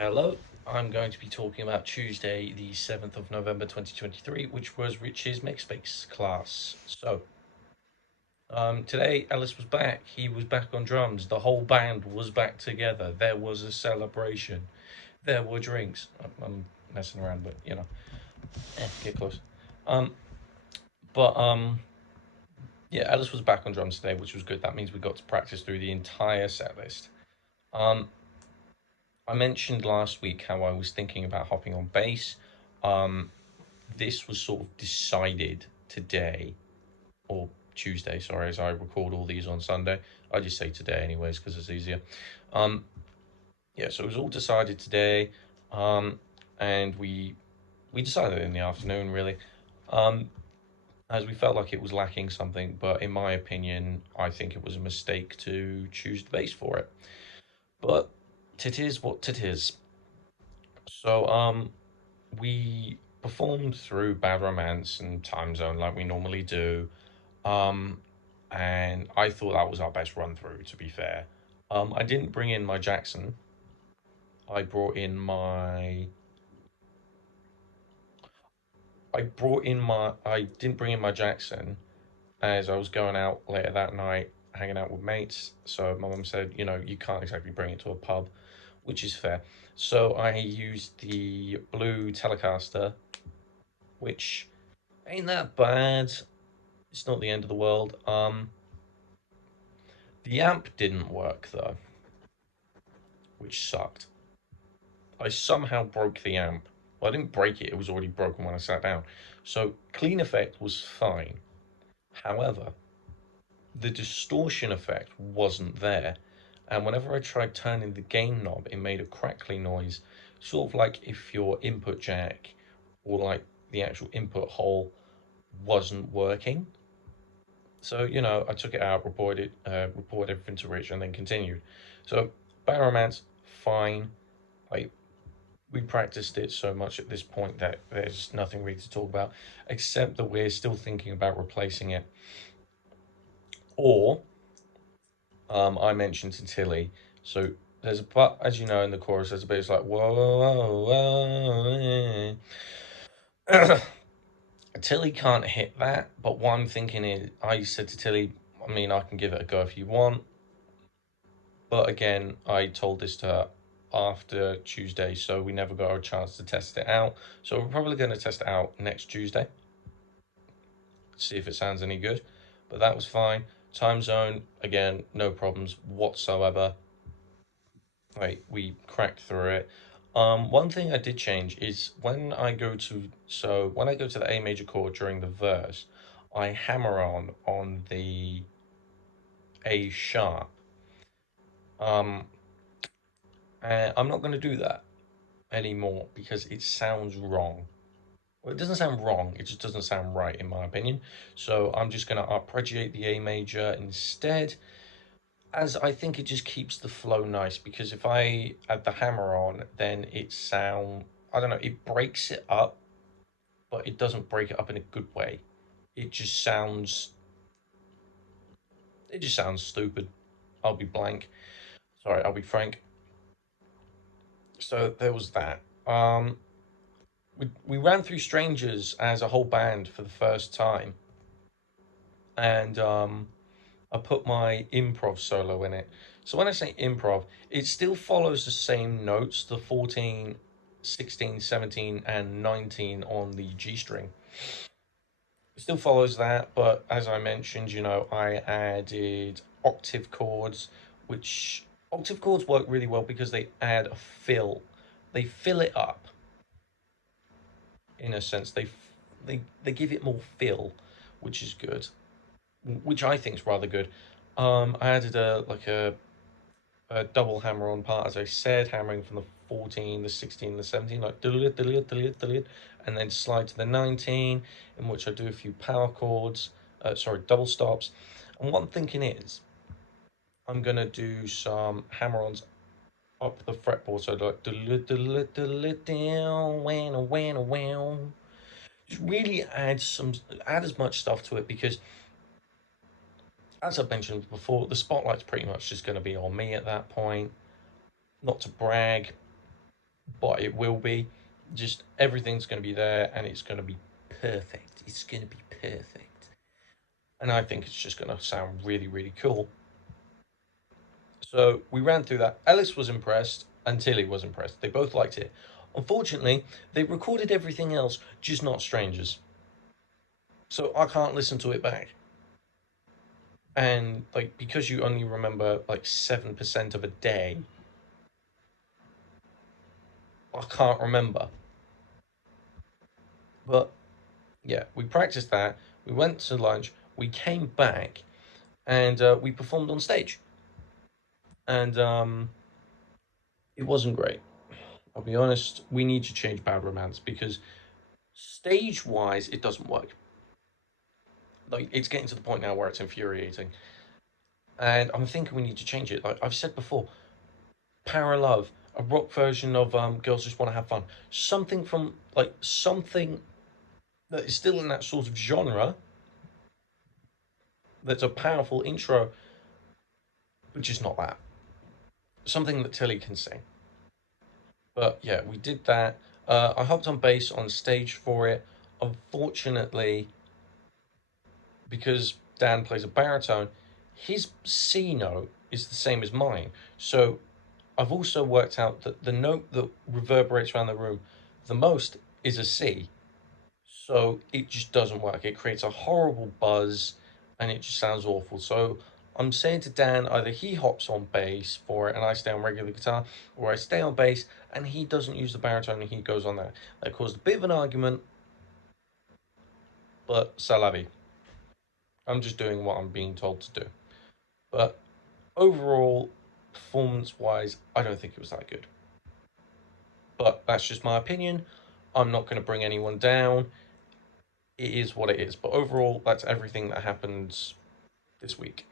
Hello, I'm going to be talking about Tuesday, the 7th of November 2023, which was Rich's MixSpace class. Today Ellis was back. He was back on drums. The whole band was back together. There was a celebration. There were drinks. I'm messing around, but get close. Um, but yeah, Ellis was back on drums today, which was good. That means we got to practice through the entire set list. Um, I mentioned last week how I was thinking about hopping on bass. Um, this was sort of decided today or Tuesday, sorry, as I record all these on Sunday. I just say today anyways because it's easier. Um, yeah, so it was all decided today, um, and we decided in the afternoon really, um, as we felt like it was lacking something. But in my opinion, I think it was a mistake to choose the bass for it. But tit is what tit is. So we performed through Bad Romance and Time Zone like we normally do. Um, and I thought that was our best run through, to be fair. I didn't bring in my Jackson. I brought in my. I didn't bring in my Jackson as I was going out later that night, hanging out with mates. So my mum said, you can't exactly bring it to a pub, which is fair. So I used the blue Telecaster, which ain't that bad. It's not the end of the world. The amp didn't work though, which sucked. I somehow broke the amp. Well, I didn't break it, it was already broken when I sat down. So, clean effect was fine. However, the distortion effect wasn't there. And whenever I tried turning the gain knob, it made a crackly noise, sort of like if your input jack or like the actual input hole wasn't working. So, I took it out, reported everything to Rich, and then continued. So, Battle Romance, fine. Like, we practiced it so much at this point that there's nothing really to talk about, except that we're still thinking about replacing it. Or, I mentioned to Tilly, so there's a but as you know in the chorus, there's a bit it's like whoa, whoa, whoa. Tilly can't hit that, but what I'm thinking is, I said to Tilly, I mean, I can give it a go if you want, but again, I told this to her after Tuesday, so we never got a chance to test it out. So we're probably going to test it out next Tuesday, see if it sounds any good. But that was fine. Time zone, again, no problems whatsoever. Right, we cracked through it. One thing I did change is when I go to the A major chord during the verse, I hammer on the A sharp. Um, and I'm not going to do that anymore because it sounds wrong. Well, it doesn't sound wrong, it just doesn't sound right in my opinion. So I'm just going to arpeggiate the A major instead, as I think it just keeps the flow nice. Because if I add the hammer on, then I don't know, it breaks it up, but it doesn't break it up in a good way. It just sounds, it just sounds stupid. I'll be blank. Sorry, I'll be frank. So there was that. We ran through Strangers as a whole band for the first time, and I put my improv solo in it. So when I say improv, it still follows the same notes, the 14, 16, 17, and 19 on the G string. It still follows that, but as I mentioned, I added octave chords, which octave chords work really well because they add a fill. They fill it up in a sense. They give it more fill, which is good, which I think is rather good. I added a double hammer on part, as I said, hammering from the 14, the 16, the 17, like and then slide to the 19, in which I do a few power chords, double stops. And what I'm thinking is, I'm gonna do some hammer ons up the fretboard, so like just really add as much stuff to it, because as I've mentioned before, the spotlight's pretty much just going to be on me at that point. Not to brag, but it will be. Just everything's going to be there, and it's going to be perfect. It's going to be perfect. And I think it's just going to sound really, really cool. So we ran through that. Ellis was impressed, and Tilly was impressed. They both liked it. Unfortunately, they recorded everything else, just not Strangers. So I can't listen to it back. And like because you only remember like 7% of a day, I can't remember. But yeah, we practiced that. We went to lunch. We came back, and we performed on stage. And it wasn't great. I'll be honest. We need to change Bad Romance because stage wise, it doesn't work. Like it's getting to the point now where it's infuriating, and I'm thinking we need to change it. Like I've said before, Power Love, a rock version of Girls Just Want to Have Fun, something from like something that is still in that sort of genre. That's a powerful intro, but just not that. Something that Tilly can sing. But yeah, we did that. I hopped on bass on stage for it. Unfortunately, because Dan plays a baritone, his C note is the same as mine. So I've also worked out that the note that reverberates around the room the most is a C. So it just doesn't work. It creates a horrible buzz and it just sounds awful. So I'm saying to Dan, either he hops on bass for it and I stay on regular guitar, or I stay on bass and he doesn't use the baritone and he goes on that. That caused a bit of an argument, but c'est la vie. I'm just doing what I'm being told to do. But overall, performance wise, I don't think it was that good. But that's just my opinion. I'm not going to bring anyone down. It is what it is. But overall, that's everything that happened this week.